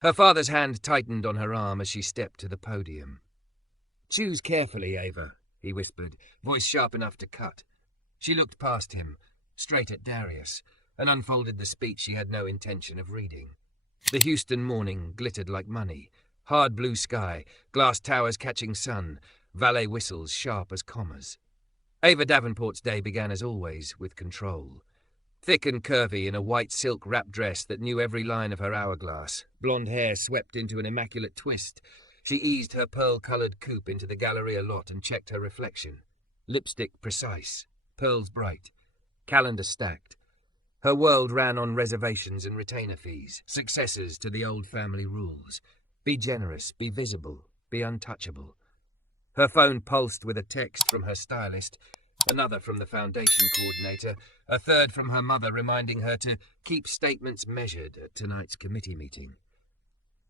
Her father's hand tightened on her arm as she stepped to the podium. "Choose carefully, Ava," he whispered, voice sharp enough to cut. She looked past him, straight at Darius, and unfolded the speech she had no intention of reading. The Houston morning glittered like money. Hard blue sky, glass towers catching sun, valet whistles sharp as commas. Ava Davenport's day began as always, with control. Thick and curvy in a white silk wrap dress that knew every line of her hourglass, blonde hair swept into an immaculate twist, she eased her pearl-coloured coupe into the Galleria lot and checked her reflection. Lipstick precise, pearls bright, calendar stacked. Her world ran on reservations and retainer fees, successors to the old family rules. Be generous, be visible, be untouchable. Her phone pulsed with a text from her stylist, another from the foundation coordinator, a third from her mother reminding her to keep statements measured at tonight's committee meeting.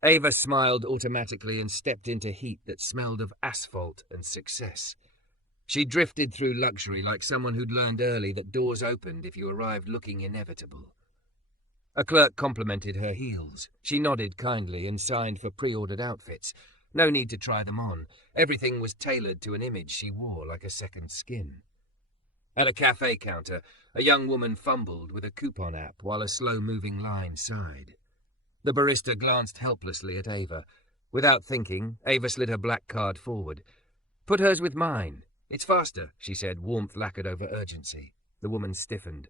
Ava smiled automatically and stepped into heat that smelled of asphalt and success. She drifted through luxury like someone who'd learned early that doors opened if you arrived looking inevitable. A clerk complimented her heels. She nodded kindly and signed for pre-ordered outfits. No need to try them on. Everything was tailored to an image she wore like a second skin. At a cafe counter, a young woman fumbled with a coupon app while a slow-moving line sighed. The barista glanced helplessly at Ava. Without thinking, Ava slid her black card forward. "Put hers with mine. It's faster," she said, warmth lacquered over urgency. The woman stiffened.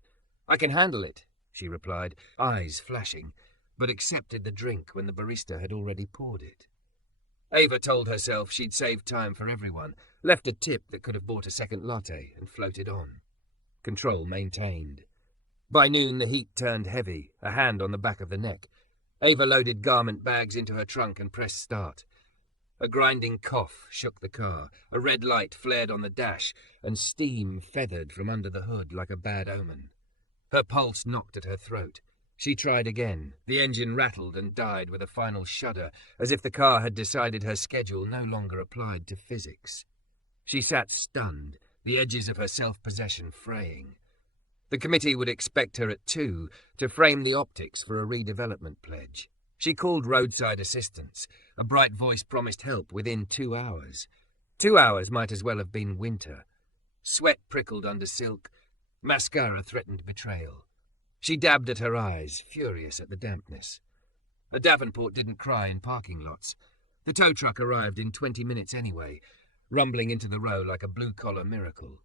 "I can handle it," she replied, eyes flashing, but accepted the drink when the barista had already poured it. Ava told herself she'd saved time for everyone, left a tip that could have bought a second latte, and floated on. Control maintained. By noon the heat turned heavy, a hand on the back of the neck. Ava loaded garment bags into her trunk and pressed start. A grinding cough shook the car, a red light flared on the dash, and steam feathered from under the hood like a bad omen. Her pulse knocked at her throat. She tried again. The engine rattled and died with a final shudder, as if the car had decided her schedule no longer applied to physics. She sat stunned, the edges of her self-possession fraying. The committee would expect her at 2 to frame the optics for a redevelopment pledge. She called roadside assistance. A bright voice promised help within 2 hours. 2 hours might as well have been winter. Sweat prickled under silk. Mascara threatened betrayal. She dabbed at her eyes, furious at the dampness. A Davenport didn't cry in parking lots. The tow truck arrived in 20 minutes anyway, rumbling into the row like a blue-collar miracle.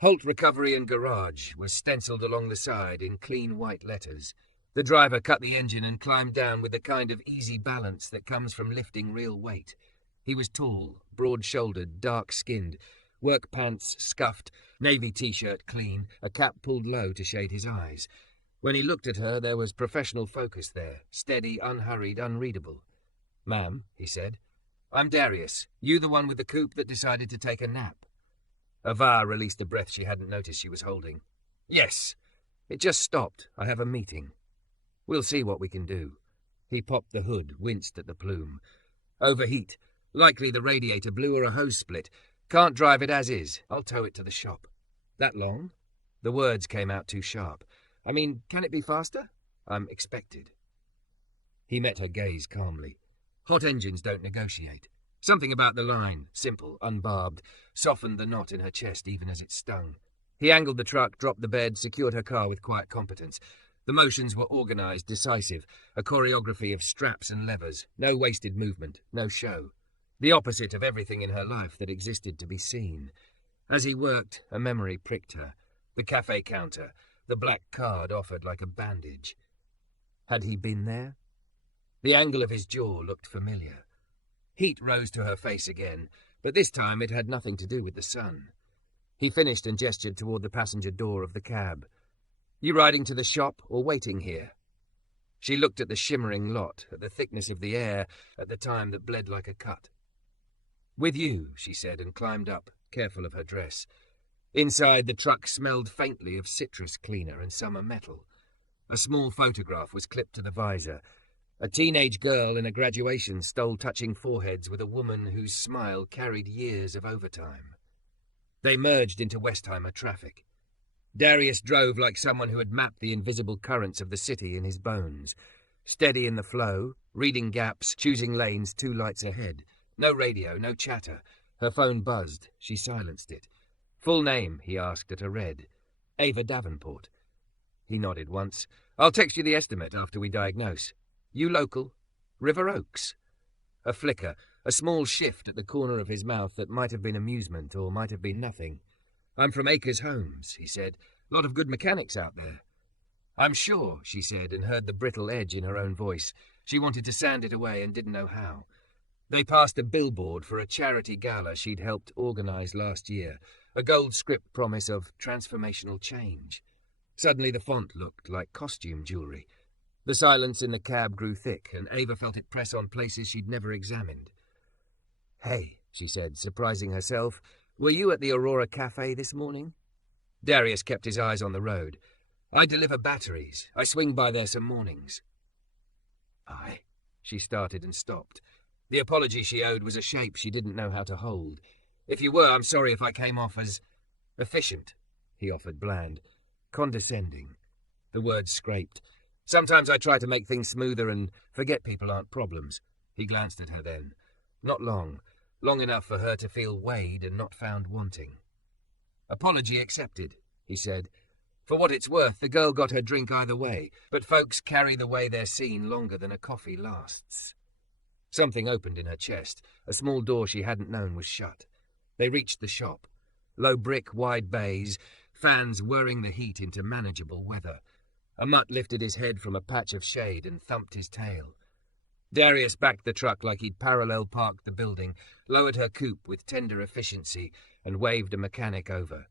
Holt Recovery and Garage was stenciled along the side in clean white letters. The driver cut the engine and climbed down with the kind of easy balance that comes from lifting real weight. He was tall, broad-shouldered, dark-skinned, work pants scuffed, navy t-shirt clean, a cap pulled low to shade his eyes. When he looked at her, there was professional focus there, steady, unhurried, unreadable. "Ma'am," he said, "I'm Darius. You the one with the coupe that decided to take a nap?" Ava released a breath she hadn't noticed she was holding. "Yes. It just stopped. I have a meeting." "We'll see what we can do." He popped the hood, winced at the plume. "Overheat. Likely the radiator blew or a hose split. Can't drive it as is. I'll tow it to the shop." "That long?" The words came out too sharp. "I mean, can it be faster?" "I'm expected." He met her gaze calmly. Hot engines don't negotiate. Something about the line, simple, unbarbed, softened the knot in her chest even as it stung. He angled the truck, dropped the bed, secured her car with quiet competence. The motions were organized, decisive, a choreography of straps and levers, no wasted movement, no show. The opposite of everything in her life that existed to be seen. As he worked, a memory pricked her. The cafe counter, the black card offered like a bandage. Had he been there? The angle of his jaw looked familiar. Heat rose to her face again, but this time it had nothing to do with the sun. He finished and gestured toward the passenger door of the cab. "You riding to the shop or waiting here?" She looked at the shimmering lot, at the thickness of the air, at the time that bled like a cut. "With you," she said, and climbed up, careful of her dress. Inside, the truck smelled faintly of citrus cleaner and summer metal. A small photograph was clipped to the visor. A teenage girl in a graduation stole touching foreheads with a woman whose smile carried years of overtime. They merged into Westheimer traffic. Darius drove like someone who had mapped the invisible currents of the city in his bones. Steady in the flow, reading gaps, choosing lanes 2 lights ahead. No radio, no chatter. Her phone buzzed. She silenced it. Full name, he asked at a red. Ava Davenport. He nodded once. I'll text you the estimate after we diagnose. You local? River Oaks? A flicker, a small shift at the corner of his mouth that might have been amusement or might have been nothing. I'm from Acres Homes, he said. Lot of good mechanics out there. I'm sure, she said, and heard the brittle edge in her own voice. She wanted to sand it away and didn't know how. They passed a billboard for a charity gala she'd helped organise last year, a gold script promise of transformational change. Suddenly the font looked like costume jewellery. The silence in the cab grew thick, and Ava felt it press on places she'd never examined. Hey, she said, surprising herself, were you at the Aurora Cafe this morning? Darius kept his eyes on the road. I deliver batteries. I swing by there some mornings. Aye, she started and stopped. The apology she owed was a shape she didn't know how to hold. If you were, I'm sorry if I came off as efficient, he offered bland. Condescending. The words scraped. Sometimes I try to make things smoother and forget people aren't problems. He glanced at her then. Not long. Long enough for her to feel weighed and not found wanting. Apology accepted, he said. For what it's worth, the girl got her drink either way, but folks carry the way they're seen longer than a coffee lasts. Something opened in her chest. A small door she hadn't known was shut. They reached the shop. Low brick, wide bays, fans whirring the heat into manageable weather. A mutt lifted his head from a patch of shade and thumped his tail. Darius backed the truck like he'd parallel parked the building, lowered her coupe with tender efficiency, and waved a mechanic over.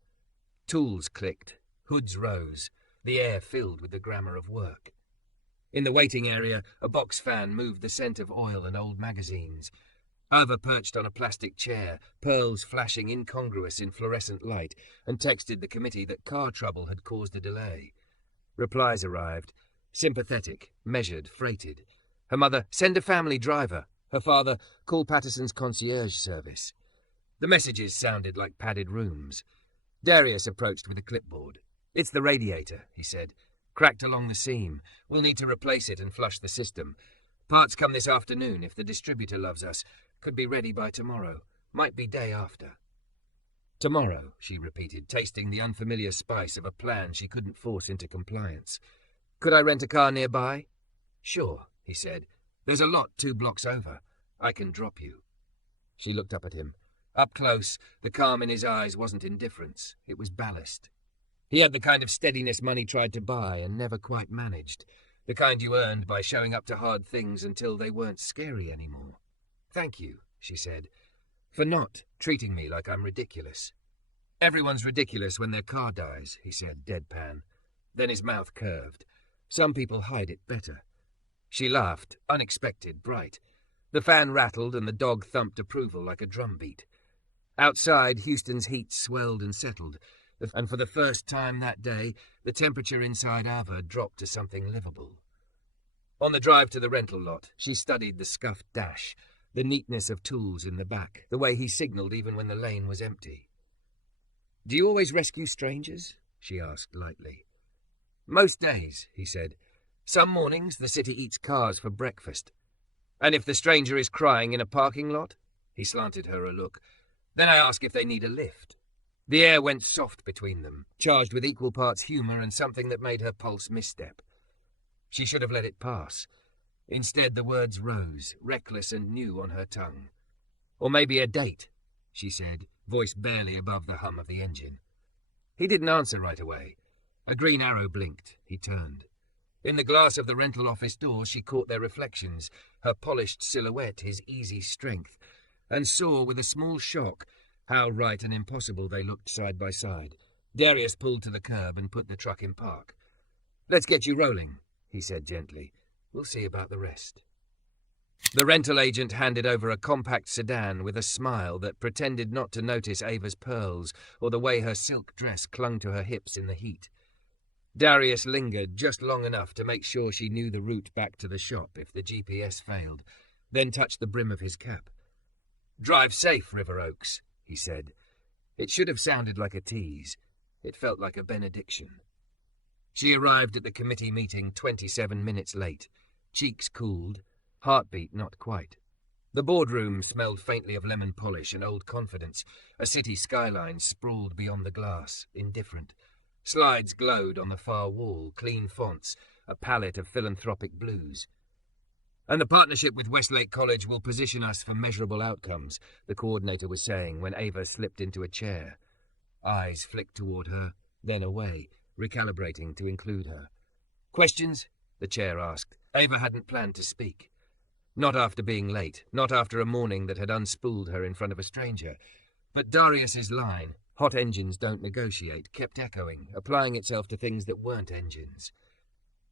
Tools clicked. Hoods rose, the air filled with the glamour of work. In the waiting area, a box fan moved the scent of oil and old magazines. Ava perched on a plastic chair, pearls flashing incongruous in fluorescent light, and texted the committee that car trouble had caused a delay. Replies arrived. Sympathetic, measured, freighted. Her mother, send a family driver. Her father, call Patterson's concierge service. The messages sounded like padded rooms. Darius approached with a clipboard. It's the radiator, he said. Cracked along the seam. We'll need to replace it and flush the system. Parts come this afternoon if the distributor loves us. Could be ready by tomorrow. Might be day after. Tomorrow, she repeated, tasting the unfamiliar spice of a plan she couldn't force into compliance. Could I rent a car nearby? Sure, he said. There's a lot 2 blocks over. I can drop you. She looked up at him. Up close, the calm in his eyes wasn't indifference. It was ballast. He had the kind of steadiness money tried to buy and never quite managed. The kind you earned by showing up to hard things until they weren't scary anymore. Thank you, she said, for not treating me like I'm ridiculous. Everyone's ridiculous when their car dies, he said, deadpan. Then his mouth curved. Some people hide it better. She laughed, unexpected, bright. The fan rattled and the dog thumped approval like a drumbeat. Outside, Houston's heat swelled and settled, and for the first time that day, the temperature inside Ava dropped to something livable. On the drive to the rental lot, she studied the scuffed dash, the neatness of tools in the back, the way he signalled even when the lane was empty. Do you always rescue strangers? She asked lightly. Most days, he said. Some mornings the city eats cars for breakfast. And if the stranger is crying in a parking lot? He slanted her a look. Then I ask if they need a lift. The air went soft between them, charged with equal parts humour and something that made her pulse misstep. She should have let it pass. Instead, the words rose, reckless and new on her tongue. Or maybe a date, she said, voice barely above the hum of the engine. He didn't answer right away. A green arrow blinked. He turned. In the glass of the rental office door, she caught their reflections, her polished silhouette, his easy strength, and saw with a small shock how right and impossible they looked side by side. Darius pulled to the curb and put the truck in park. Let's get you rolling, he said gently. We'll see about the rest. The rental agent handed over a compact sedan with a smile that pretended not to notice Ava's pearls or the way her silk dress clung to her hips in the heat. Darius lingered just long enough to make sure she knew the route back to the shop if the GPS failed, then touched the brim of his cap. Drive safe, River Oaks, he said. It should have sounded like a tease. It felt like a benediction. She arrived at the committee meeting 27 minutes late. cheeks cooled, heartbeat not quite. The boardroom smelled faintly of lemon polish and old confidence. A city skyline sprawled beyond the glass, indifferent. Slides glowed on the far wall, clean fonts, a palette of philanthropic blues. "And the partnership with Westlake College will position us for measurable outcomes," the coordinator was saying when Ava slipped into a chair. Eyes flicked toward her, then away, recalibrating to include her. "Questions?" the chair asked. Ava hadn't planned to speak. Not after being late, not after a morning that had unspooled her in front of a stranger. But Darius's line, "Hot engines don't negotiate," kept echoing, applying itself to things that weren't engines.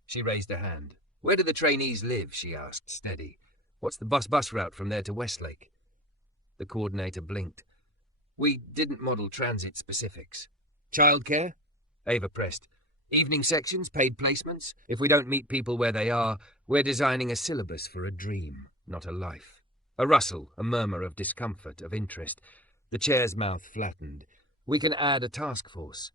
She raised a hand. "Where do the trainees live?" she asked, steady. "What's the bus route from there to Westlake?" The coordinator blinked. "We didn't model transit specifics." "Childcare?" Ava pressed. "Evening sections, paid placements? If we don't meet people where they are, we're designing a syllabus for a dream, not a life." A rustle, a murmur of discomfort, of interest. The chair's mouth flattened. "We can add a task force."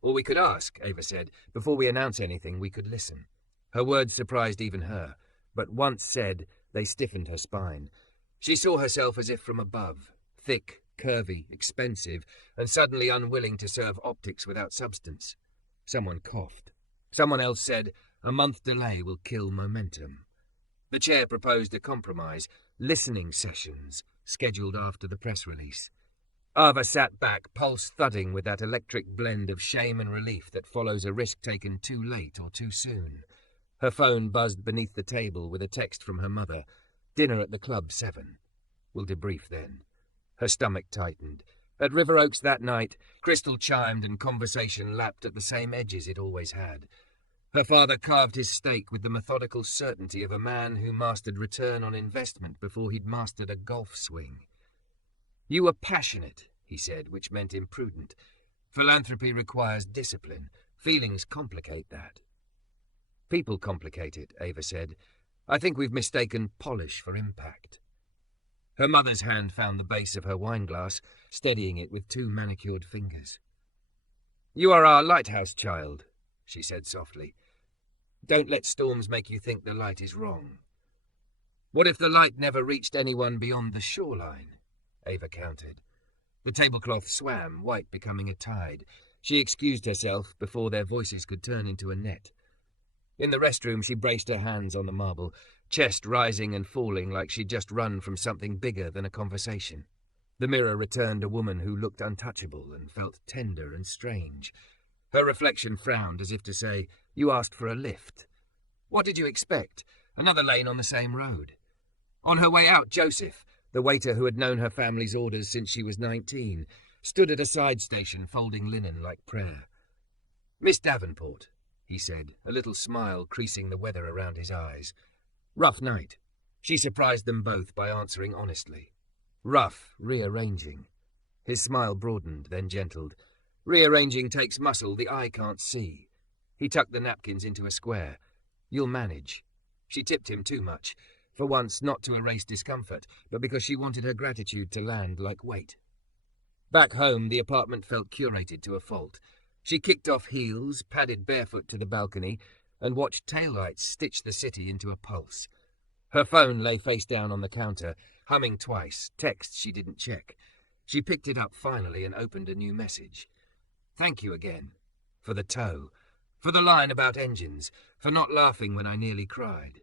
"Or we could ask," Ava said. "Before we announce anything, we could listen." Her words surprised even her, but once said, they stiffened her spine. She saw herself as if from above, thick, curvy, expensive, and suddenly unwilling to serve optics without substance. Someone coughed. Someone else said, "A month delay will kill momentum." The chair proposed a compromise, listening sessions, scheduled after the press release. Ava sat back, pulse thudding with that electric blend of shame and relief that follows a risk taken too late or too soon. Her phone buzzed beneath the table with a text from her mother. "Dinner at the club 7. We'll debrief then." Her stomach tightened. At River Oaks that night, crystal chimed and conversation lapped at the same edges it always had. Her father carved his steak with the methodical certainty of a man who mastered return on investment before he'd mastered a golf swing. "You were passionate," he said, which meant imprudent. "Philanthropy requires discipline. Feelings complicate that." "People complicate it," Ava said. "I think we've mistaken polish for impact." Her mother's hand found the base of her wineglass, steadying it with 2 manicured fingers. "You are our lighthouse child," she said softly. "Don't let storms make you think the light is wrong." "What if the light never reached anyone beyond the shoreline?" Ava countered. The tablecloth swam, white becoming a tide. She excused herself before their voices could turn into a net. In the restroom, she braced her hands on the marble, chest rising and falling like she'd just run from something bigger than a conversation. The mirror returned a woman who looked untouchable and felt tender and strange. Her reflection frowned as if to say, "You asked for a lift. What did you expect? Another lane on the same road." On her way out, Joseph, the waiter who had known her family's orders since she was 19, stood at a side station folding linen like prayer. "Miss Davenport," he said, a little smile creasing the weather around his eyes. "Rough night." She surprised them both by answering honestly. "Rough, rearranging." His smile broadened, then gentled. "Rearranging takes muscle the eye can't see." He tucked the napkins into a square. "You'll manage." She tipped him too much, for once not to erase discomfort, but because she wanted her gratitude to land like weight. Back home, the apartment felt curated to a fault. She kicked off heels, padded barefoot to the balcony, and watched taillights stitch the city into a pulse. Her phone lay face down on the counter, humming twice, texts she didn't check. She picked it up finally and opened a new message. "Thank you again. For the tow. For the line about engines. For not laughing when I nearly cried."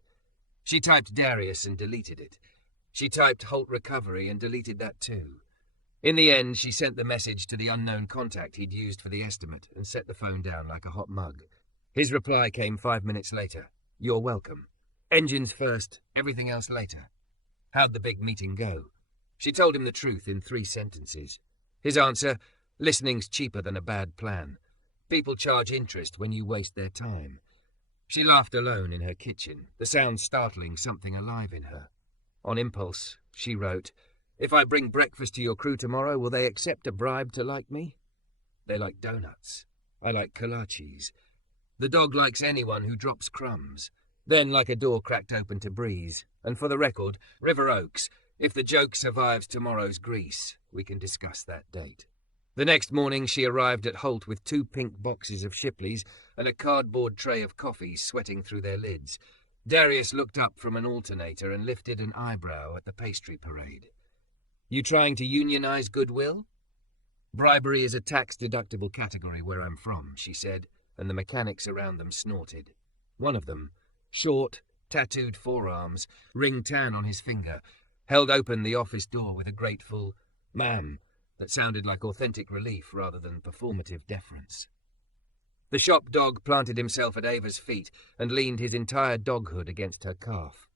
She typed Darius and deleted it. She typed Holt Recovery and deleted that too. In the end, she sent the message to the unknown contact he'd used for the estimate and set the phone down like a hot mug. His reply came 5 minutes later. "You're welcome. Engines first, everything else later." How'd the big meeting go? She told him the truth in 3 sentences. His answer, "Listening's cheaper than a bad plan. People charge interest when you waste their time." She laughed alone in her kitchen, the sound startling something alive in her. On impulse, she wrote, "If I bring breakfast to your crew tomorrow, will they accept a bribe to like me? They like donuts. I like kolaches. The dog likes anyone who drops crumbs." Then, like a door cracked open to breeze, "And for the record, River Oaks, if the joke survives tomorrow's grease, we can discuss that date." The next morning she arrived at Holt with 2 pink boxes of Shipleys and a cardboard tray of coffees sweating through their lids. Darius looked up from an alternator and lifted an eyebrow at the pastry parade. You trying to unionize goodwill? Bribery is a tax-deductible category where I'm from, she said, and the mechanics around them snorted. One of them, short, tattooed forearms, ring tan on his finger, held open the office door with a grateful "ma'am" that sounded like authentic relief rather than performative deference. The shop dog planted himself at Ava's feet and leaned his entire doghood against her calf.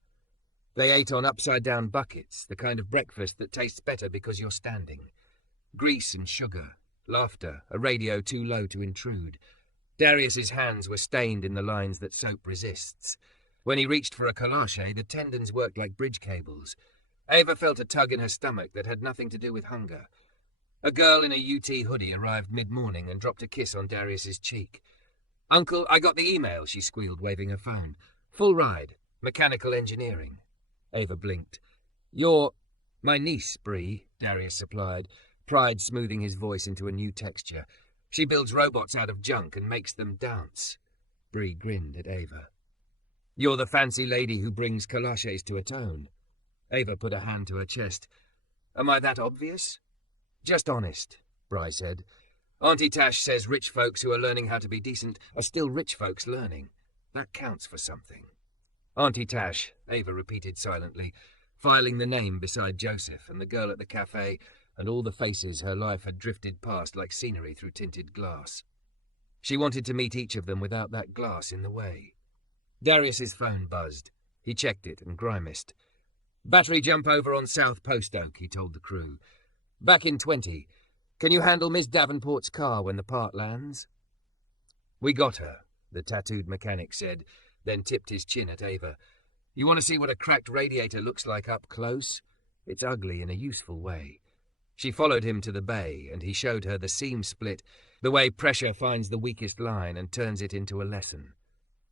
They ate on upside-down buckets, the kind of breakfast that tastes better because you're standing. Grease and sugar, laughter, a radio too low to intrude. Darius's hands were stained in the lines that soap resists. When he reached for a kolache, the tendons worked like bridge cables. Ava felt a tug in her stomach that had nothing to do with hunger. A girl in a UT hoodie arrived mid-morning and dropped a kiss on Darius's cheek. "Uncle, I got the email," she squealed, waving her phone. "Full ride. Mechanical engineering." Ava blinked. "You're—" "My niece, Bree," Darius supplied, pride smoothing his voice into a new texture. "She builds robots out of junk and makes them dance." Bree grinned at Ava. "You're the fancy lady who brings kolaches to atone." Ava put a hand to her chest. "Am I that obvious?" "Just honest," Bry said. "Auntie Tash says rich folks who are learning how to be decent are still rich folks learning. That counts for something." "Auntie Tash," Ava repeated silently, filing the name beside Joseph and the girl at the cafe and all the faces her life had drifted past like scenery through tinted glass. She wanted to meet each of them without that glass in the way. Darius's phone buzzed. He checked it and grimaced. "Battery jump over on South Post Oak," he told the crew. "Back in 20. Can you handle Miss Davenport's car when the part lands?" "We got her," the tattooed mechanic said, then tipped his chin at Ava. "You want to see what a cracked radiator looks like up close? It's ugly in a useful way." She followed him to the bay, and he showed her the seam split, the way pressure finds the weakest line and turns it into a lesson.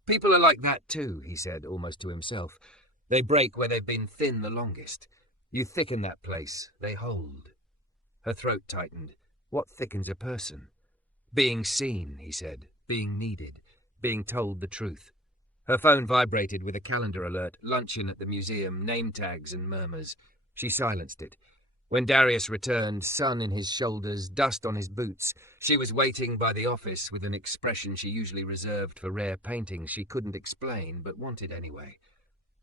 "People are like that too," he said, almost to himself. "They break where they've been thin the longest. You thicken that place, they hold." Her throat tightened. What thickens a person? "Being seen," he said, "being needed, being told the truth." Her phone vibrated with a calendar alert, luncheon at the museum, name tags and murmurs. She silenced it. When Darius returned, sun in his shoulders, dust on his boots, she was waiting by the office with an expression she usually reserved for rare paintings she couldn't explain but wanted anyway.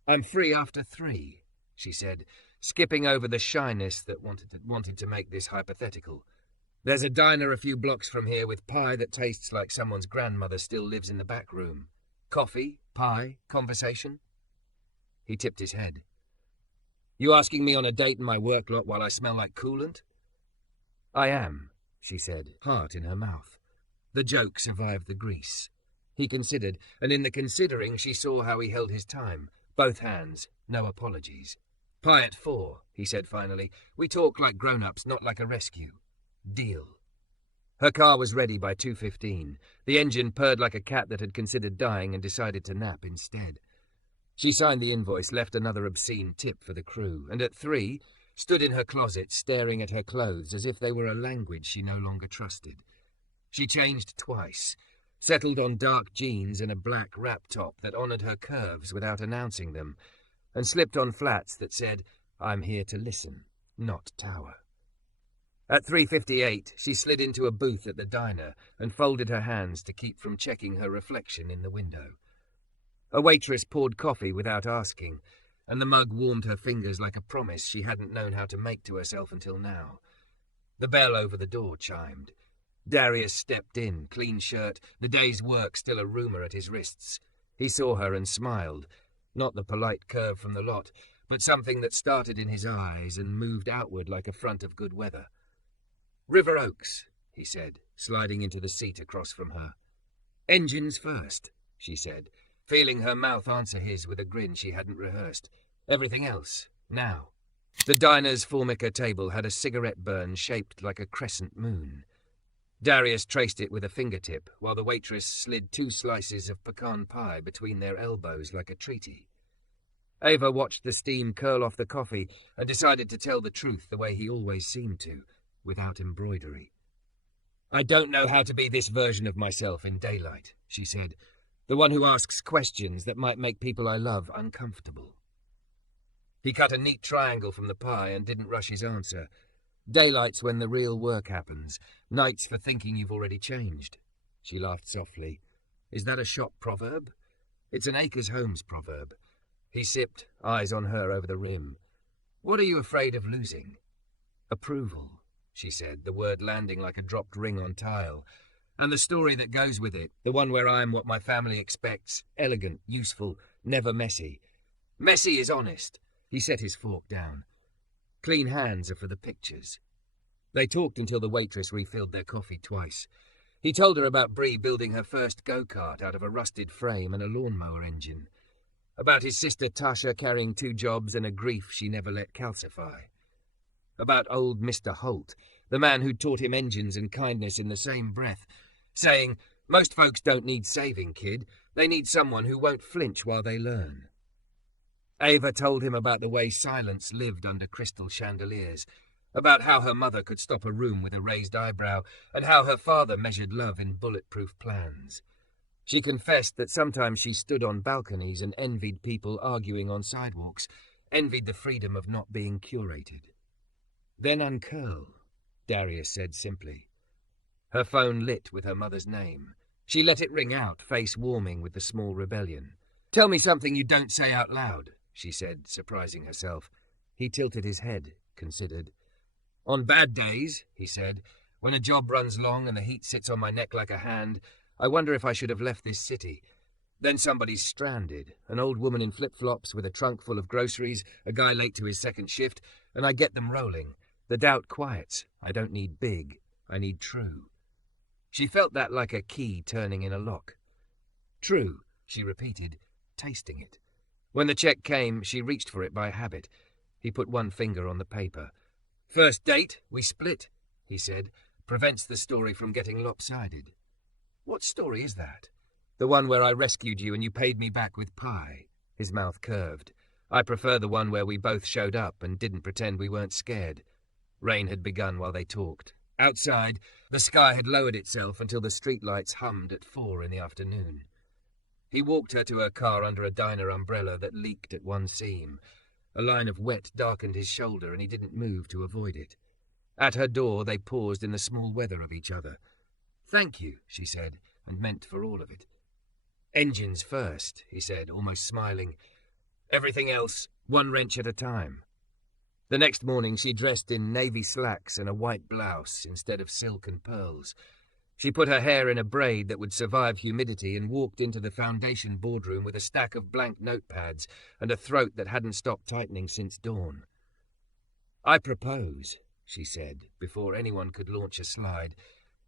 "I'm free after 3, she said, skipping over the shyness that wanted to make this hypothetical. "There's a diner a few blocks from here with pie that tastes like someone's grandmother still lives in the back room. Coffee, pie, conversation?" He tipped his head. "You asking me on a date in my work lot while I smell like coolant?" "I am," she said, heart in her mouth. The joke survived the grease. He considered, and in the considering she saw how he held his time. Both hands, no apologies. "Pie at 4, he said finally. "We talk like grown-ups, not like a rescue. Deal." Her car was ready by 2:15. The engine purred like a cat that had considered dying and decided to nap instead. She signed the invoice, left another obscene tip for the crew, and at 3, stood in her closet staring at her clothes as if they were a language she no longer trusted. She changed twice, settled on dark jeans and a black wrap top that honored her curves without announcing them, and slipped on flats that said, "I'm here to listen, not tower." At 3:58, she slid into a booth at the diner and folded her hands to keep from checking her reflection in the window. A waitress poured coffee without asking, and the mug warmed her fingers like a promise she hadn't known how to make to herself until now. The bell over the door chimed. Darius stepped in, clean shirt, the day's work still a rumour at his wrists. He saw her and smiled, not the polite curve from the lot, but something that started in his eyes and moved outward like a front of good weather. "River Oaks," he said, sliding into the seat across from her. "Engines first," she said, feeling her mouth answer his with a grin she hadn't rehearsed. "Everything else, now." The diner's Formica table had a cigarette burn shaped like a crescent moon. Darius traced it with a fingertip, while the waitress slid 2 slices of pecan pie between their elbows like a treaty. Ava watched the steam curl off the coffee and decided to tell the truth the way he always seemed to, without embroidery. "I don't know how to be this version of myself in daylight," she said. The one who asks questions that might make people I love uncomfortable. He cut a neat triangle from the pie and didn't rush his answer. Daylight's when the real work happens. Nights for thinking you've already changed. She laughed softly. Is that a shop proverb? It's an Acres Holmes proverb. He sipped, eyes on her over the rim. What are you afraid of losing? Approval, she said, the word landing like a dropped ring on tile. And the story that goes with it, the one where I'm what my family expects, elegant, useful, never messy. Messy is honest. He set his fork down. Clean hands are for the pictures. They talked until the waitress refilled their coffee twice. He told her about Bree building her first go-kart out of a rusted frame and a lawnmower engine. About his sister Tasha carrying 2 jobs and a grief she never let calcify. About old Mr. Holt, the man who'd taught him engines and kindness in the same breath, saying, most folks don't need saving, kid. They need someone who won't flinch while they learn. Ava told him about the way silence lived under crystal chandeliers, about how her mother could stop a room with a raised eyebrow, and how her father measured love in bulletproof plans. She confessed that sometimes she stood on balconies and envied people arguing on sidewalks, envied the freedom of not being curated. Then uncurl, Darius said simply. Her phone lit with her mother's name. She let it ring out, face warming with the small rebellion. Tell me something you don't say out loud, she said, surprising herself. He tilted his head, considered. On bad days, he said, when a job runs long and the heat sits on my neck like a hand, I wonder if I should have left this city. Then somebody's stranded, an old woman in flip-flops with a trunk full of groceries, a guy late to his second shift, and I get them rolling. The doubt quiets. I don't need big. I need true. She felt that like a key turning in a lock. True, she repeated, tasting it. When the check came, she reached for it by habit. He put one finger on the paper. First date, we split, he said. Prevents the story from getting lopsided. What story is that? The one where I rescued you and you paid me back with pie. His mouth curved. I prefer the one where we both showed up and didn't pretend we weren't scared. Rain had begun while they talked. Outside, the sky had lowered itself until the streetlights hummed at 4 in the afternoon. He walked her to her car under a diner umbrella that leaked at one seam. A line of wet darkened his shoulder and he didn't move to avoid it. At her door, they paused in the small weather of each other. Thank you, she said, and meant for all of it. Engines first, he said, almost smiling. Everything else, one wrench at a time. The next morning she dressed in navy slacks and a white blouse instead of silk and pearls. She put her hair in a braid that would survive humidity and walked into the foundation boardroom with a stack of blank notepads and a throat that hadn't stopped tightening since dawn. I propose, she said, before anyone could launch a slide,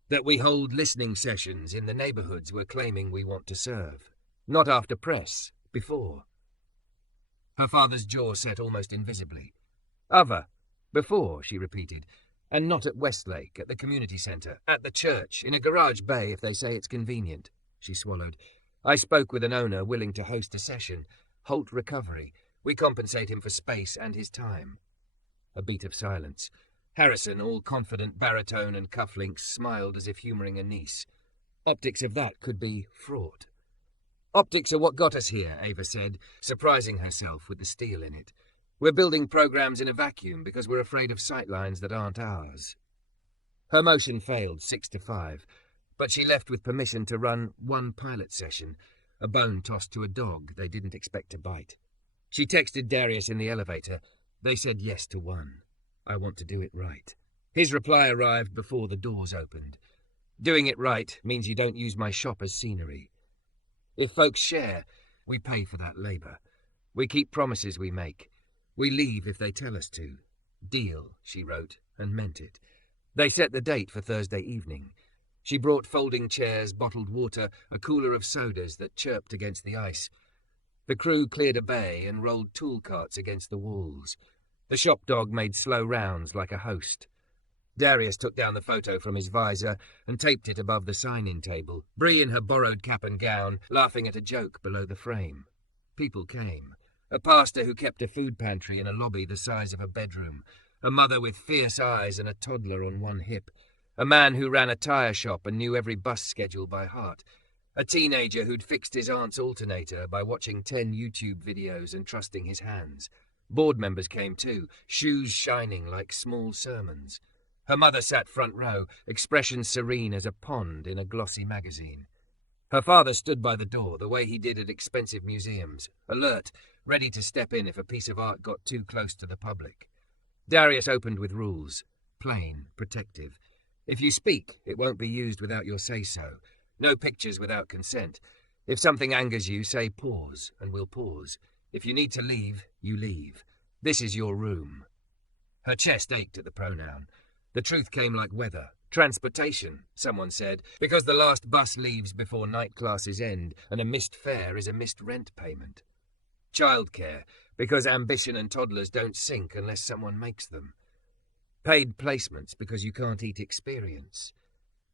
that we hold listening sessions in the neighborhoods we're claiming we want to serve. Not after press, before. Her father's jaw set almost invisibly. Other, before, she repeated, and not at Westlake, at the community centre, at the church, in a garage bay if they say it's convenient. She swallowed. I spoke with an owner willing to host a session. Holt Recovery. We compensate him for space and his time. A beat of silence. Harrison, all confident baritone and cufflinks, smiled as if humouring a niece. Optics of that could be fraught. Optics are what got us here, Ava said, surprising herself with the steel in it. We're building programs in a vacuum because we're afraid of sightlines that aren't ours. Her motion failed 6-5, but she left with permission to run one pilot session, a bone tossed to a dog they didn't expect to bite. She texted Darius in the elevator. They said yes to one. I want to do it right. His reply arrived before the doors opened. Doing it right means you don't use my shop as scenery. If folks share, we pay for that labour. We keep promises we make. We leave if they tell us to. Deal, she wrote, and meant it. They set the date for Thursday evening. She brought folding chairs, bottled water, a cooler of sodas that chirped against the ice. The crew cleared a bay and rolled tool carts against the walls. The shop dog made slow rounds like a host. Darius took down the photo from his visor and taped it above the sign-in table, Bree in her borrowed cap and gown, laughing at a joke below the frame. People came. A pastor who kept a food pantry in a lobby the size of a bedroom, a mother with fierce eyes and a toddler on one hip, a man who ran a tyre shop and knew every bus schedule by heart, A teenager who'd fixed his aunt's alternator by watching 10 YouTube videos and trusting his hands. Board members came too, shoes shining like small sermons. Her mother sat front row, expression serene as a pond in a glossy magazine. Her father stood by the door, the way he did at expensive museums, alert, ready to step in if a piece of art got too close to the public. Darius opened with rules, plain, protective. If you speak, it won't be used without your say-so. No pictures without consent. If something angers you, say pause, and we'll pause. If you need to leave, you leave. This is your room. Her chest ached at the pronoun. The truth came like weather. Transportation, someone said, because the last bus leaves before night classes end, and a missed fare is a missed rent payment. Childcare, because ambition and toddlers don't sink unless someone makes them. Paid placements, because you can't eat experience.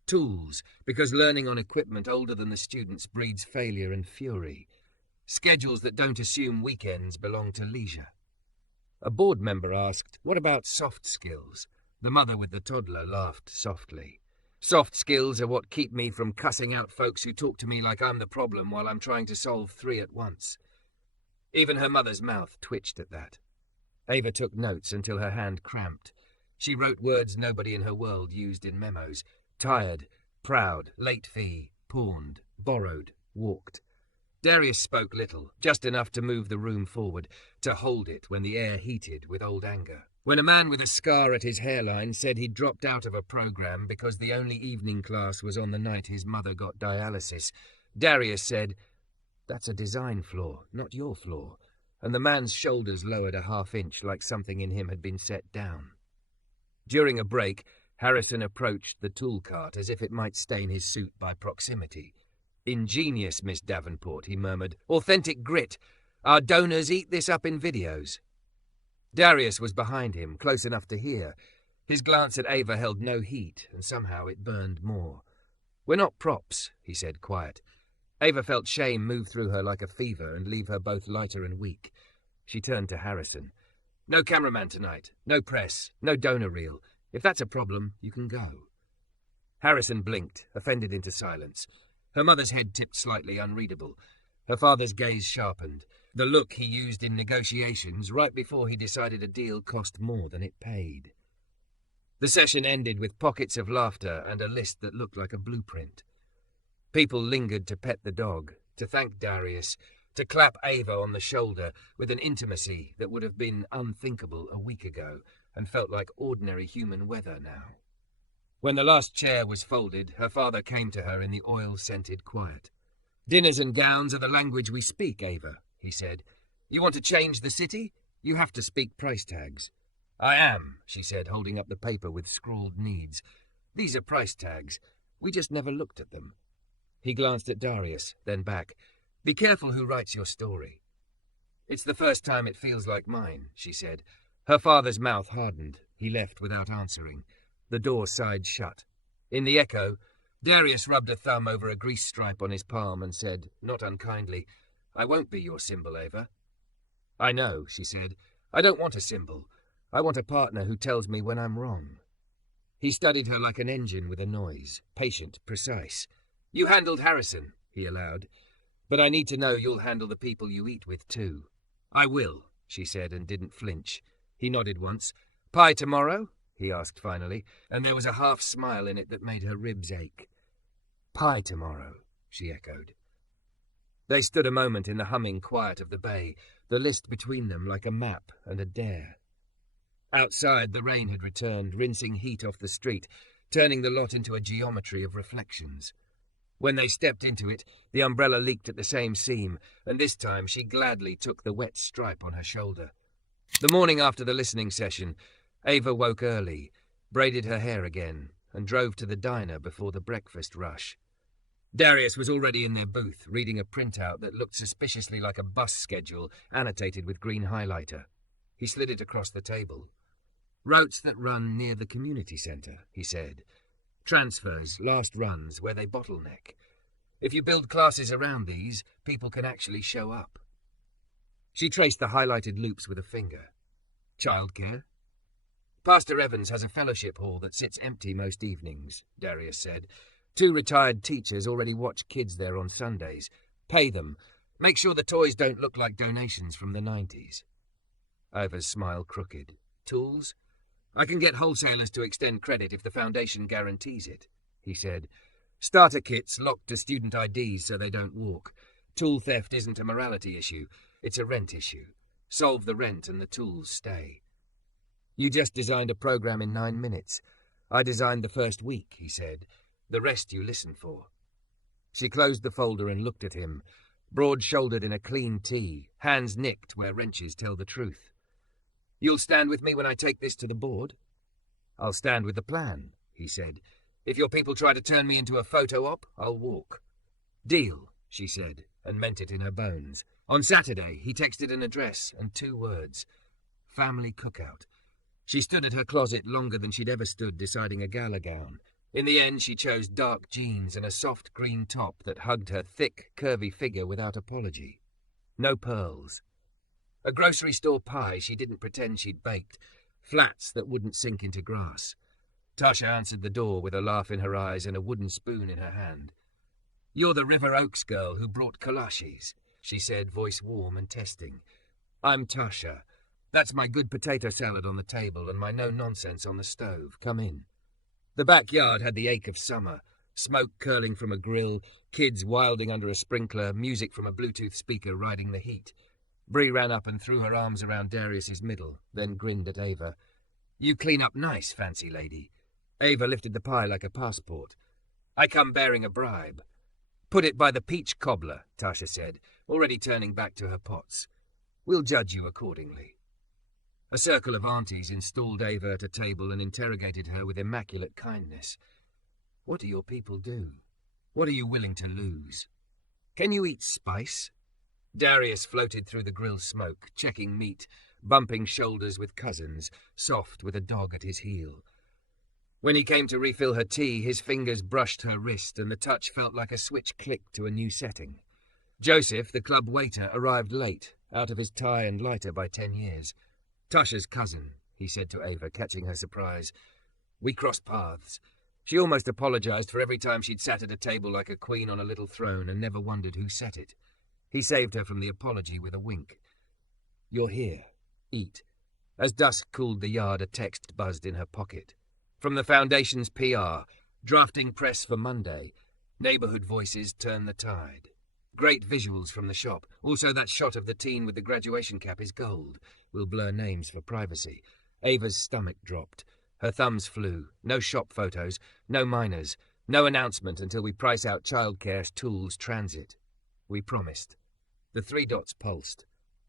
Tools, because learning on equipment older than the students breeds failure and fury. Schedules that don't assume weekends belong to leisure. A board member asked, "What about soft skills?" The mother with the toddler laughed softly. "Soft skills are what keep me from cussing out folks who talk to me like I'm the problem while I'm trying to solve 3 at once." Even her mother's mouth twitched at that. Ava took notes until her hand cramped. She wrote words nobody in her world used in memos. Tired, proud, late fee, pawned, borrowed, walked. Darius spoke little, just enough to move the room forward, to hold it when the air heated with old anger. When a man with a scar at his hairline said he'd dropped out of a program because the only evening class was on the night his mother got dialysis, Darius said, "That's a design flaw, not your flaw," and the man's shoulders lowered a half-inch like something in him had been set down. During a break, Harrison approached the tool cart as if it might stain his suit by proximity. "Ingenious, Miss Davenport," he murmured. "Authentic grit. Our donors eat this up in videos." Darius was behind him, close enough to hear. His glance at Ava held no heat, and somehow it burned more. "We're not props," he said, quiet. Ava felt shame move through her like a fever and leave her both lighter and weak. She turned to Harrison. "No cameraman tonight. No press. No donor reel. If that's a problem, you can go." Harrison blinked, offended into silence. Her mother's head tipped slightly, unreadable. Her father's gaze sharpened. The look he used in negotiations right before he decided a deal cost more than it paid. The session ended with pockets of laughter and a list that looked like a blueprint. People lingered to pet the dog, to thank Darius, to clap Ava on the shoulder with an intimacy that would have been unthinkable a week ago and felt like ordinary human weather now. When the last chair was folded, her father came to her in the oil-scented quiet. "Dinners and gowns are the language we speak, Ava," he said. "You want to change the city? You have to speak price tags." "I am," she said, holding up the paper with scrawled needs. "These are price tags. We just never looked at them." He glanced at Darius, then back. "Be careful who writes your story." "It's the first time it feels like mine," she said. Her father's mouth hardened. He left without answering. The door sighed shut. In the echo, Darius rubbed a thumb over a grease stripe on his palm and said, not unkindly, "I won't be your symbol, Ava." "I know," she said. "I don't want a symbol. I want a partner who tells me when I'm wrong." He studied her like an engine with a noise, patient, precise. "You handled Harrison," he allowed. "But I need to know you'll handle the people you eat with, too." "I will," she said, and didn't flinch. He nodded once. "Pie tomorrow?" he asked finally, and there was a half-smile in it that made her ribs ache. "Pie tomorrow," she echoed. They stood a moment in the humming quiet of the bay, the list between them like a map and a dare. Outside, the rain had returned, rinsing heat off the street, turning the lot into a geometry of reflections. When they stepped into it, the umbrella leaked at the same seam, and this time she gladly took the wet stripe on her shoulder. The morning after the listening session, Ava woke early, braided her hair again, and drove to the diner before the breakfast rush. Darius was already in their booth, reading a printout that looked suspiciously like a bus schedule, annotated with green highlighter. He slid it across the table. "Routes that run near the community centre," he said. "Transfers, last runs, where they bottleneck. If you build classes around these, people can actually show up." She traced the highlighted loops with a finger. "Childcare?" "Pastor Evans has a fellowship hall that sits empty most evenings," Darius said. 2 retired teachers already watch kids there on Sundays. Pay them. Make sure the toys don't look like donations from the 90s. Ava's smile crooked. Tools? I can get wholesalers to extend credit if the foundation guarantees it, he said. Starter kits locked to student IDs so they don't walk. Tool theft isn't a morality issue, it's a rent issue. Solve the rent and the tools stay. You just designed a program in 9 minutes. I designed the first week, he said. The rest you listen for. She closed the folder and looked at him, broad-shouldered in a clean tee, hands nicked where wrenches tell the truth. You'll stand with me when I take this to the board? I'll stand with the plan, he said. If your people try to turn me into a photo op, I'll walk. Deal, she said, and meant it in her bones. On Saturday, he texted an address and 2 words. Family cookout. She stood at her closet longer than she'd ever stood deciding a gala gown. In the end, she chose dark jeans and a soft green top that hugged her thick, curvy figure without apology. No pearls. A grocery store pie she didn't pretend she'd baked. Flats that wouldn't sink into grass. Tasha answered the door with a laugh in her eyes and a wooden spoon in her hand. You're the River Oaks girl who brought kolaches, she said, voice warm and testing. I'm Tasha. That's my good potato salad on the table and my no-nonsense on the stove. Come in. The backyard had the ache of summer. Smoke curling from a grill, kids wilding under a sprinkler, music from a Bluetooth speaker riding the heat. Bree ran up and threw her arms around Darius's middle, then grinned at Ava. You clean up nice, fancy lady. Ava lifted the pie like a passport. I come bearing a bribe. Put it by the peach cobbler, Tasha said, already turning back to her pots. We'll judge you accordingly. A circle of aunties installed Ava at a table and interrogated her with immaculate kindness. What do your people do? What are you willing to lose? Can you eat spice? Darius floated through the grill smoke, checking meat, bumping shoulders with cousins, soft with a dog at his heel. When he came to refill her tea, his fingers brushed her wrist and the touch felt like a switch clicked to a new setting. Joseph, the club waiter, arrived late, out of his tie and lighter by 10 years. Tasha's cousin, he said to Ava, catching her surprise. We crossed paths. She almost apologized for every time she'd sat at a table like a queen on a little throne and never wondered who set it. He saved her from the apology with a wink. You're here. Eat. As dusk cooled the yard, a text buzzed in her pocket. From the Foundation's PR, drafting press for Monday. Neighborhood voices turn the tide. Great visuals from the shop. Also that shot of the teen with the graduation cap is gold. We'll blur names for privacy. Ava's stomach dropped. Her thumbs flew. No shop photos. No minors. No announcement until we price out childcare's tools transit. We promised. The 3 dots pulsed.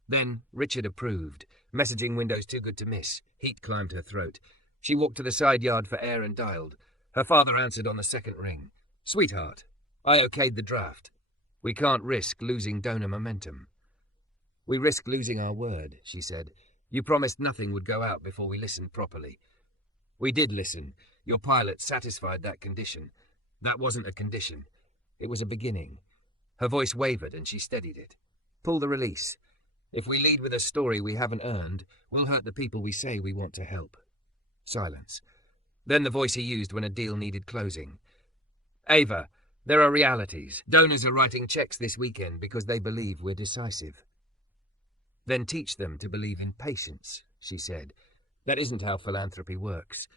Then Richard approved. Messaging windows too good to miss. Heat climbed her throat. She walked to the side yard for air and dialed. Her father answered on the second ring. Sweetheart, I okayed the draft. We can't risk losing donor momentum. We risk losing our word, she said. You promised nothing would go out before we listened properly. We did listen. Your pilot satisfied that condition. That wasn't a condition. It was a beginning. Her voice wavered and she steadied it. Pull the release. If we lead with a story we haven't earned, we'll hurt the people we say we want to help. Silence. Then the voice he used when a deal needed closing. Ava, there are realities. Donors are writing checks this weekend because they believe we're decisive. Then teach them to believe in patience, she said. That isn't how philanthropy works.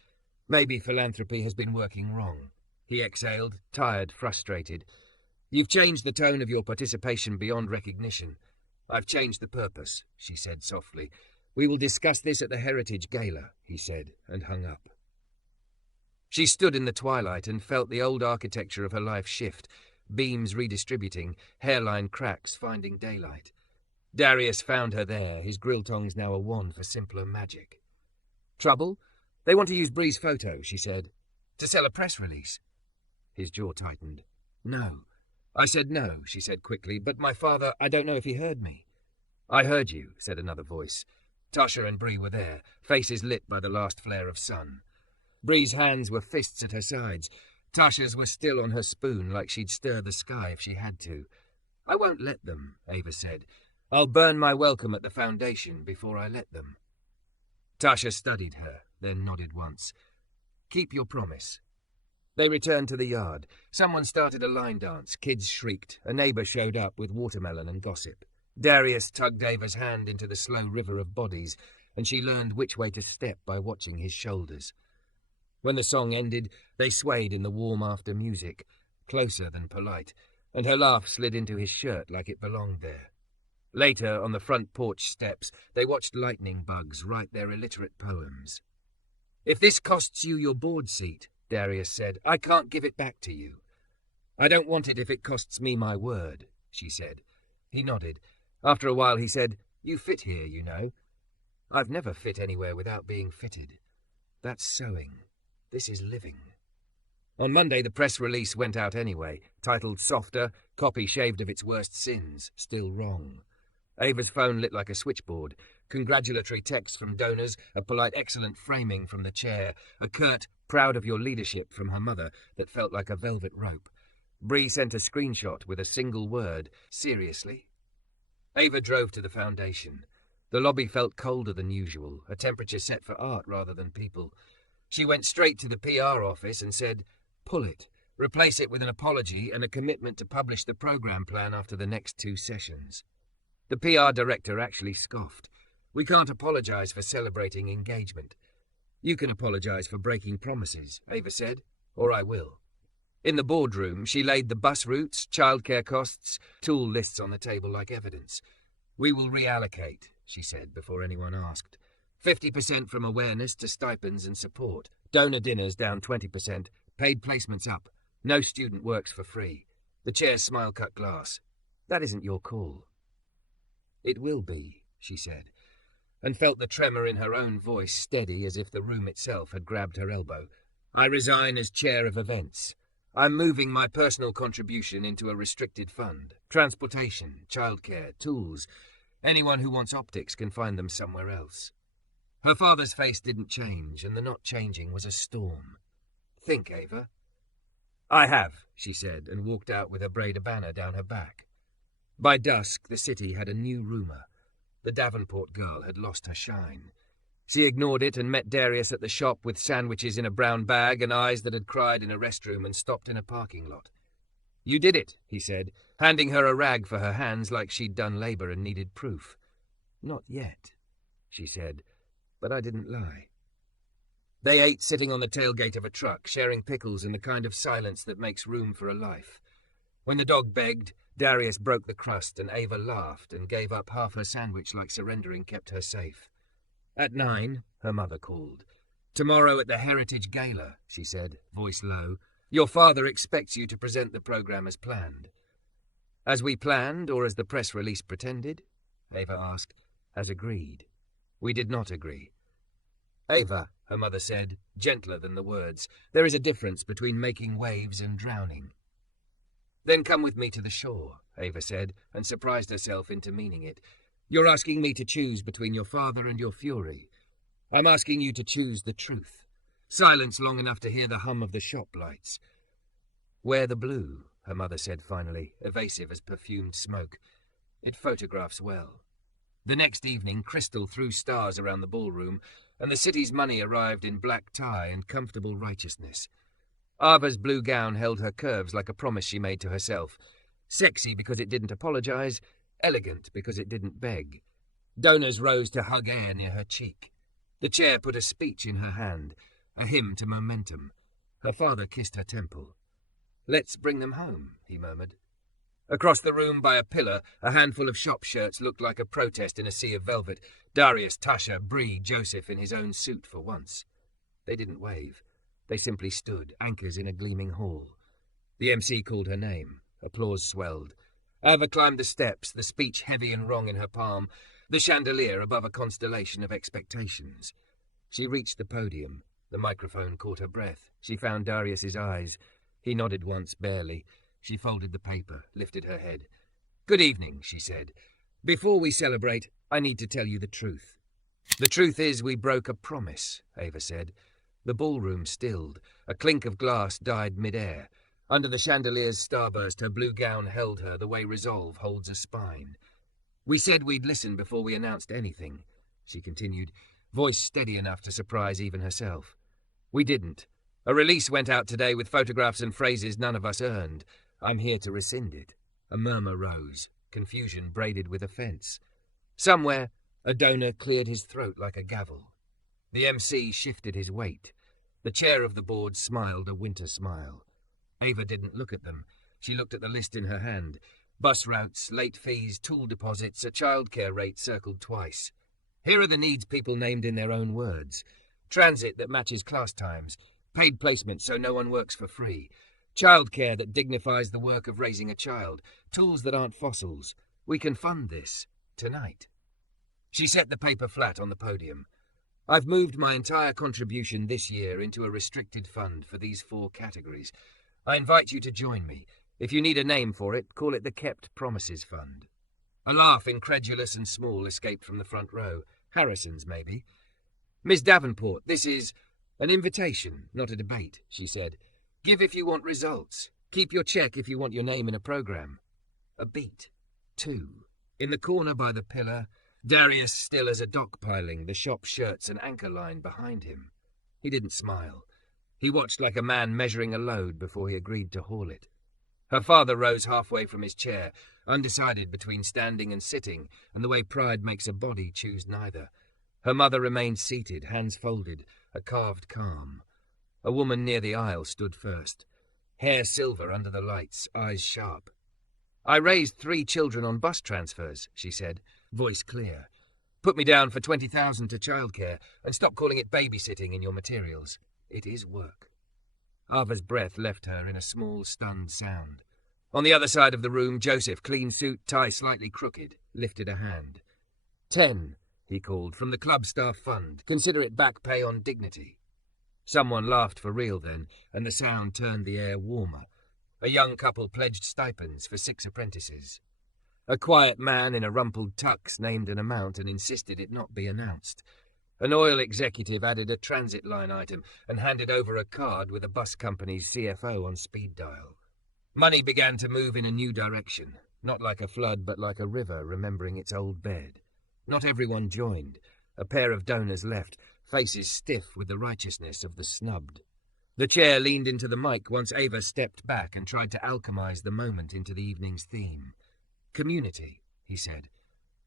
Maybe philanthropy has been working wrong. He exhaled, tired, frustrated. You've changed the tone of your participation beyond recognition. I've changed the purpose, she said softly. We will discuss this at the Heritage Gala, he said, and hung up. She stood in the twilight and felt the old architecture of her life shift, beams redistributing, hairline cracks finding daylight. Darius found her there, his grill tongs now a wand for simpler magic. Trouble? They want to use Bree's photo, she said. To sell a press release. His jaw tightened. No. I said no, she said quickly, but my father, I don't know if he heard me. I heard you, said another voice. Tasha and Bree were there, faces lit by the last flare of sun. Bree's hands were fists at her sides. Tasha's were still on her spoon, like she'd stir the sky if she had to. I won't let them, Ava said. I'll burn my welcome at the Foundation before I let them. Tasha studied her, then nodded once. Keep your promise. They returned to the yard. Someone started a line dance. Kids shrieked. A neighbour showed up with watermelon and gossip. Darius tugged Ava's hand into the slow river of bodies, and she learned which way to step by watching his shoulders. When the song ended, they swayed in the warm after music, closer than polite, and her laugh slid into his shirt like it belonged there. Later, on the front porch steps, they watched lightning bugs write their illiterate poems. "If this costs you your board seat," Darius said, "I can't give it back to you." "I don't want it if it costs me my word," she said. He nodded. After a while he said, "You fit here, you know." "I've never fit anywhere without being fitted. That's sewing. This is living." On Monday the press release went out anyway, titled "Softer, copy shaved of its worst sins, still wrong." Ava's phone lit like a switchboard. Congratulatory texts from donors, a polite excellent framing from the chair, a curt "proud of your leadership" from her mother that felt like a velvet rope. Bree sent a screenshot with a single word, "Seriously." Ava drove to the foundation. The lobby felt colder than usual, a temperature set for art rather than people. She went straight to the PR office and said, "Pull it. Replace it with an apology and a commitment to publish the program plan after the next 2 sessions." The PR director actually scoffed. "We can't apologize for celebrating engagement." "You can apologize for breaking promises," Ava said, "or I will." In the boardroom, she laid the bus routes, childcare costs, tool lists on the table like evidence. "We will reallocate," she said before anyone asked. 50% from awareness to stipends and support. Donor dinners down 20%. Paid placements up. No student works for free. The chair's smile-cut glass. "That isn't your call." "It will be," she said, and felt the tremor in her own voice steady as if the room itself had grabbed her elbow. "I resign as chair of events. I'm moving my personal contribution into a restricted fund. Transportation, childcare, tools. Anyone who wants optics can find them somewhere else." Her father's face didn't change, and the not changing was a storm. "Think, Ava." "I have," she said, and walked out with a braid of banner down her back. By dusk, the city had a new rumour. The Davenport girl had lost her shine. She ignored it and met Darius at the shop with sandwiches in a brown bag and eyes that had cried in a restroom and stopped in a parking lot. "You did it," he said, handing her a rag for her hands like she'd done labour and needed proof. "Not yet," she said, but I didn't lie. They ate sitting on the tailgate of a truck, sharing pickles in the kind of silence that makes room for a life. When the dog begged, Darius broke the crust and Ava laughed and gave up half her sandwich like surrendering kept her safe. At 9, her mother called. "Tomorrow at the Heritage Gala," she said, voice low. "Your father expects you to present the program as planned." "As we planned, or as the press release pretended?" Ava asked. "As agreed." "We did not agree." "Ava," her mother said, gentler than the words, "there is a difference between making waves and drowning." "Then come with me to the shore," Ava said, and surprised herself into meaning it. "You're asking me to choose between your father and your fury. I'm asking you to choose the truth. Silence long enough to hear the hum of the shop lights." "Wear the blue," her mother said finally, evasive as perfumed smoke. "It photographs well." The next evening, Crystal threw stars around the ballroom, and the city's money arrived in black tie and comfortable righteousness. Ava's blue gown held her curves like a promise she made to herself. Sexy because it didn't apologize, elegant because it didn't beg. Donors rose to hug air near her cheek. The chair put a speech in her hand, a hymn to momentum. Her father kissed her temple. "Let's bring them home," he murmured. Across the room by a pillar, a handful of shop shirts looked like a protest in a sea of velvet. Darius, Tasha, Bree, Joseph in his own suit for once. They didn't wave. They simply stood, anchors in a gleaming hall. The MC called her name. Applause swelled. Ava climbed the steps, the speech heavy and wrong in her palm, the chandelier above a constellation of expectations. She reached the podium. The microphone caught her breath. She found Darius's eyes. He nodded once, barely. She folded the paper, lifted her head. "Good evening," she said. "Before we celebrate, I need to tell you the truth." "The truth is we broke a promise," Ava said. The ballroom stilled. A clink of glass died mid-air. Under the chandelier's starburst, her blue gown held her the way resolve holds a spine. "We said we'd listen before we announced anything," she continued, voice steady enough to surprise even herself. "We didn't. A release went out today with photographs and phrases none of us earned. I'm here to rescind it. A murmur rose, confusion braided with offence. Somewhere, a donor cleared his throat like a gavel. The MC shifted his weight. The chair of the board smiled a winter smile. Ava didn't look at them. She looked at the list in her hand. Bus routes, late fees, tool deposits, a childcare rate circled twice. Here are the needs people named in their own words. Transit that matches class times. Paid placement so no one works for free. Childcare that dignifies the work of raising a child. Tools that aren't fossils. We can fund this. Tonight. She set the paper flat on the podium. I've moved my entire contribution this year into a restricted fund for these 4 categories. I invite you to join me. If you need a name for it, call it the Kept Promises Fund. A laugh, incredulous and small, escaped from the front row. Harrison's, maybe. Miss Davenport, this is an invitation, not a debate, she said. Give if you want results. Keep your check if you want your name in a program. A beat. 2. In the corner by the pillar, Darius still as a dock piling, the shop shirts and anchor line behind him. He didn't smile. He watched like a man measuring a load before he agreed to haul it. Her father rose halfway from his chair, undecided between standing and sitting, and the way pride makes a body choose neither. Her mother remained seated, hands folded, a carved calm. A woman near the aisle stood first. Hair silver under the lights, eyes sharp. I raised 3 children on bus transfers, she said, voice clear. Put me down for 20,000 to childcare, and stop calling it babysitting in your materials. It is work. Ava's breath left her in a small, stunned sound. On the other side of the room, Joseph, clean suit, tie slightly crooked, lifted a hand. 10, he called, from the club staff fund. Consider it back pay on dignity. Someone laughed for real then, and the sound turned the air warmer. A young couple pledged stipends for 6 apprentices. A quiet man in a rumpled tux named an amount and insisted it not be announced. An oil executive added a transit line item and handed over a card with a bus company's CFO on speed dial. Money began to move in a new direction, not like a flood but like a river remembering its old bed. Not everyone joined. A pair of donors left, faces stiff with the righteousness of the snubbed. The chair leaned into the mic once Ava stepped back and tried to alchemize the moment into the evening's theme. Community, he said.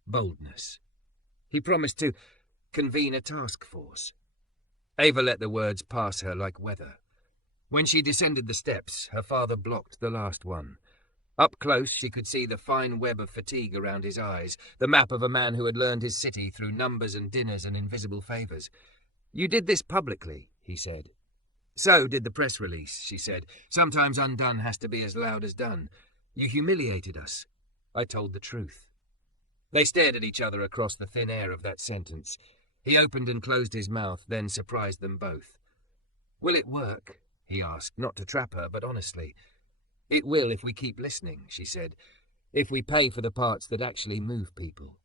Boldness. He promised to convene a task force. Ava let the words pass her like weather. When she descended the steps, her father blocked the last one. Up close, she could see the fine web of fatigue around his eyes, the map of a man who had learned his city through numbers and dinners and invisible favours. You did this publicly, he said. So did the press release, she said. Sometimes undone has to be as loud as done. You humiliated us. I told the truth. They stared at each other across the thin air of that sentence. He opened and closed his mouth, then surprised them both. Will it work? He asked, not to trap her, but honestly. It will if we keep listening, she said. If we pay for the parts that actually move people.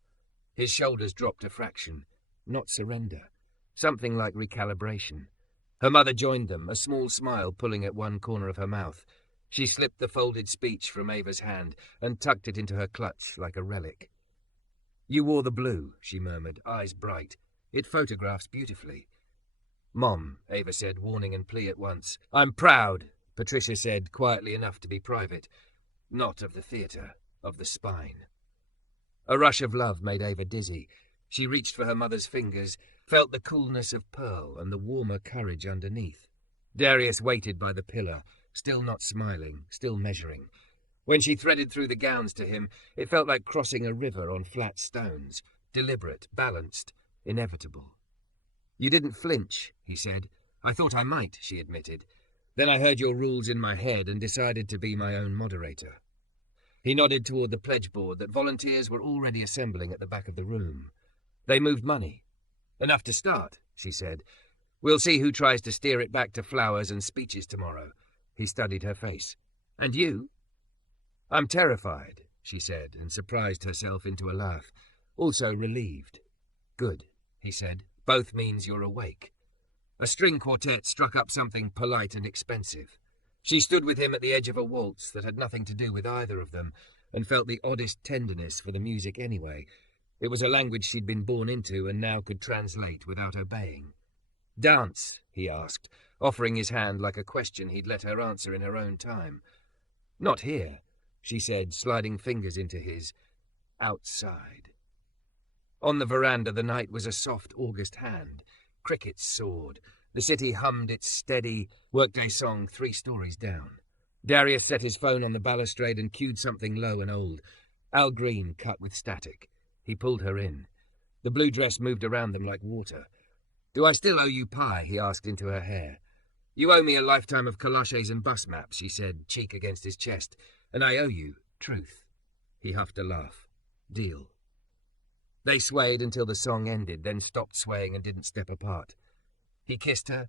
His shoulders dropped a fraction. Not surrender. Something like recalibration. Her mother joined them, a small smile pulling at one corner of her mouth. She slipped the folded speech from Ava's hand and tucked it into her clutch like a relic. You wore the blue, she murmured, eyes bright. It photographs beautifully. Mom, Ava said, warning and plea at once. I'm proud, Patricia said, quietly enough to be private. Not of the theatre, of the spine. A rush of love made Ava dizzy. She reached for her mother's fingers, felt the coolness of pearl and the warmer courage underneath. Darius waited by the pillar, still not smiling, still measuring. When she threaded through the gowns to him, it felt like crossing a river on flat stones, deliberate, balanced, inevitable. You didn't flinch, he said. I thought I might, she admitted. Then I heard your rules in my head and decided to be my own moderator. He nodded toward the pledge board that volunteers were already assembling at the back of the room. They moved money. Enough to start, she said. We'll see who tries to steer it back to flowers and speeches tomorrow. He studied her face. And you? I'm terrified, she said, and surprised herself into a laugh. Also relieved. Good, he said. Both means you're awake. A string quartet struck up something polite and expensive. She stood with him at the edge of a waltz that had nothing to do with either of them, and felt the oddest tenderness for the music anyway. It was a language she'd been born into and now could translate without obeying. "Dance?" he asked, offering his hand like a question he'd let her answer in her own time. "Not here," she said, sliding fingers into his. "Outside." On the veranda the night was a soft August hand. Crickets soared. The city hummed its steady workday song 3 stories down. Darius set his phone on the balustrade and cued something low and old. Al Green cut with static. He pulled her in. The blue dress moved around them like water. "Do I still owe you pie?" he asked into her hair. "You owe me a lifetime of collages and bus maps," she said, cheek against his chest. "And I owe you truth." He huffed a laugh. "Deal." They swayed until the song ended, then stopped swaying and didn't step apart. He kissed her,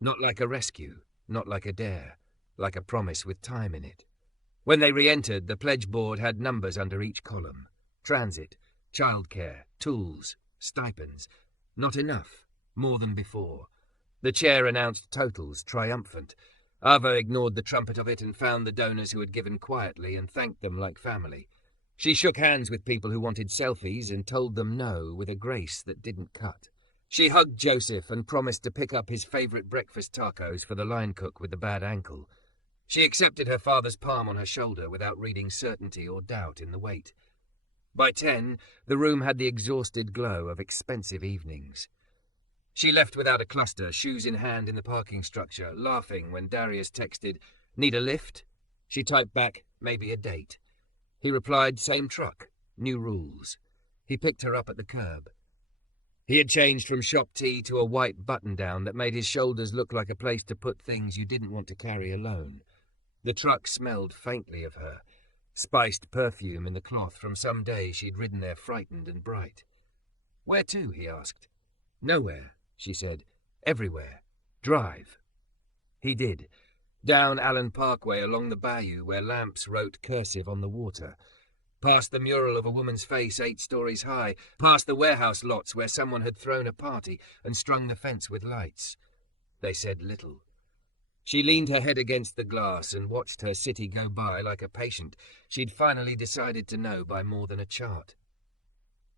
not like a rescue, not like a dare, like a promise with time in it. When they re-entered, the pledge board had numbers under each column. Transit, childcare, tools, stipends. Not enough, more than before. The chair announced totals, triumphant. Ava ignored the trumpet of it and found the donors who had given quietly and thanked them like family. She shook hands with people who wanted selfies and told them no with a grace that didn't cut. She hugged Joseph and promised to pick up his favourite breakfast tacos for the line cook with the bad ankle. She accepted her father's palm on her shoulder without reading certainty or doubt in the weight. By 10, the room had the exhausted glow of expensive evenings. She left without a cluster, shoes in hand in the parking structure, laughing when Darius texted, "Need a lift?" She typed back, "Maybe a date." He replied, "Same truck, new rules." He picked her up at the curb. He had changed from shop tee to a white button-down that made his shoulders look like a place to put things you didn't want to carry alone. The truck smelled faintly of her, spiced perfume in the cloth from some day she'd ridden there frightened and bright. "Where to?" he asked. "Nowhere," she said. "Everywhere. Drive." He did. Down Allen Parkway along the bayou where lamps wrote cursive on the water. Past the mural of a woman's face 8 stories high. Past the warehouse lots where someone had thrown a party and strung the fence with lights. They said little. She leaned her head against the glass and watched her city go by like a patient she'd finally decided to know by more than a chart.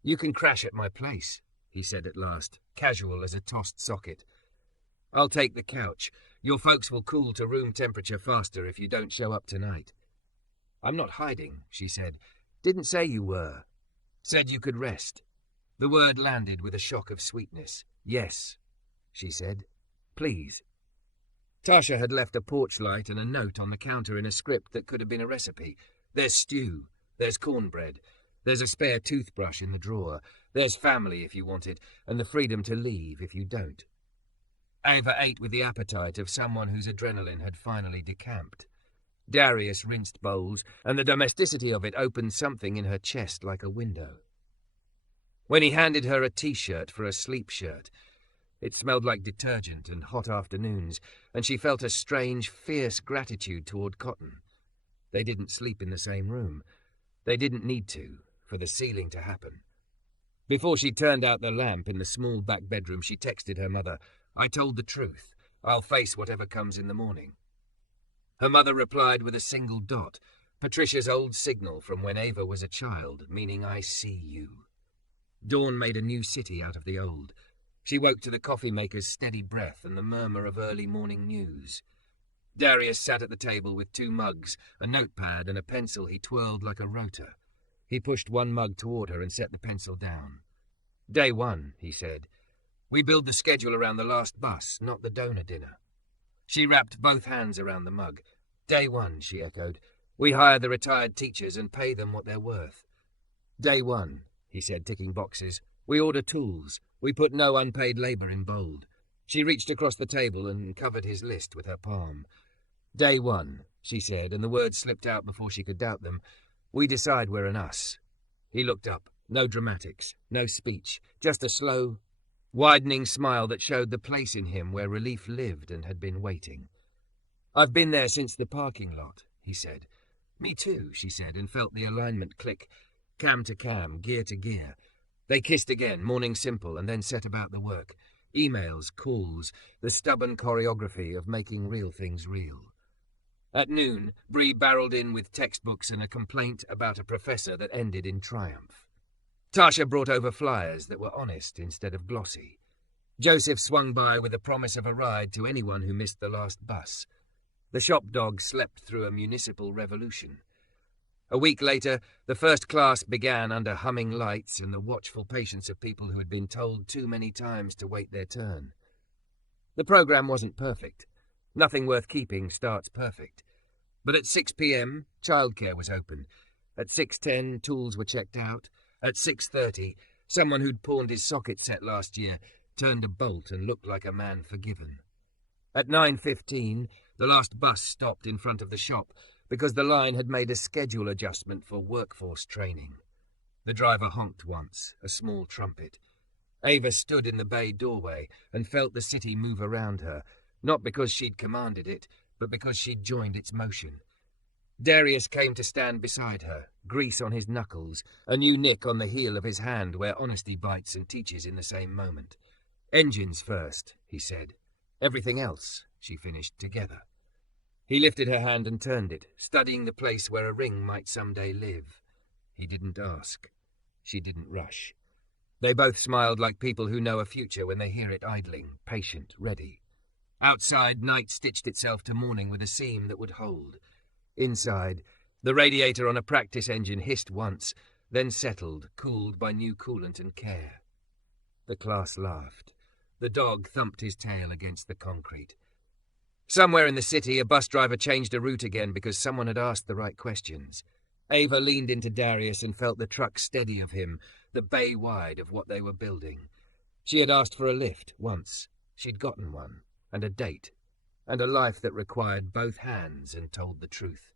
"You can crash at my place," he said at last, casual as a tossed socket. "I'll take the couch. Your folks will cool to room temperature faster if you don't show up tonight." "I'm not hiding," she said. "Didn't say you were. Said you could rest." The word landed with a shock of sweetness. "Yes," she said. "Please." Tasha had left a porch light and a note on the counter in a script that could have been a recipe. "There's stew. There's cornbread. There's a spare toothbrush in the drawer. There's family if you want it, and the freedom to leave if you don't." Ava ate with the appetite of someone whose adrenaline had finally decamped. Darius rinsed bowls, and the domesticity of it opened something in her chest like a window. When he handed her a T-shirt for a sleep shirt, it smelled like detergent and hot afternoons, and she felt a strange, fierce gratitude toward Cotton. They didn't sleep in the same room. They didn't need to, for the ceiling to happen. Before she turned out the lamp in the small back bedroom, she texted her mother, "I told the truth. I'll face whatever comes in the morning." Her mother replied with a single dot, Patricia's old signal from when Ava was a child, meaning "I see you." Dawn made a new city out of the old. She woke to the coffee maker's steady breath and the murmur of early morning news. Darius sat at the table with 2 mugs, a notepad and a pencil he twirled like a rotor. He pushed one mug toward her and set the pencil down. "Day 1, he said. "We build the schedule around the last bus, not the donor dinner." She wrapped both hands around the mug. "Day 1, she echoed. "We hire the retired teachers and pay them what they're worth." "Day 1, he said, ticking boxes. "We order tools. We put no unpaid labour in bold." She reached across the table and covered his list with her palm. "Day 1, she said, and the words slipped out before she could doubt them. "We decide we're an us." He looked up. No dramatics, no speech, just a slow, widening smile that showed the place in him where relief lived and had been waiting. "I've been there since the parking lot," he said. "Me too," she said, and felt the alignment click, cam to cam, gear to gear. They kissed again, morning simple, and then set about the work. Emails, calls, the stubborn choreography of making real things real. At noon, Bree barreled in with textbooks and a complaint about a professor that ended in triumph. Tasha brought over flyers that were honest instead of glossy. Joseph swung by with the promise of a ride to anyone who missed the last bus. The shop dog slept through a municipal revolution. A week later, the first class began under humming lights and the watchful patience of people who had been told too many times to wait their turn. The program wasn't perfect. Nothing worth keeping starts perfect. But at 6 p.m, childcare was open. At 6:10, tools were checked out. At 6:30, someone who'd pawned his socket set last year turned a bolt and looked like a man forgiven. At 9:15, the last bus stopped in front of the shop because the line had made a schedule adjustment for workforce training. The driver honked once, a small trumpet. Ava stood in the bay doorway and felt the city move around her, not because she'd commanded it, but because she'd joined its motion. Darius came to stand beside her, grease on his knuckles, a new nick on the heel of his hand where honesty bites and teaches in the same moment. "Engines first," he said. "Everything else," she finished, "together." He lifted her hand and turned it, studying the place where a ring might someday live. He didn't ask. She didn't rush. They both smiled like people who know a future when they hear it idling, patient, ready. Outside, night stitched itself to morning with a seam that would hold. Inside, the radiator on a practice engine hissed once, then settled, cooled by new coolant and care. The class laughed. The dog thumped his tail against the concrete. Somewhere in the city, a bus driver changed a route again because someone had asked the right questions. Ava leaned into Darius and felt the truck steady of him, the bay wide of what they were building. She had asked for a lift once. She'd gotten one, and a date, and a life that required both hands and told the truth.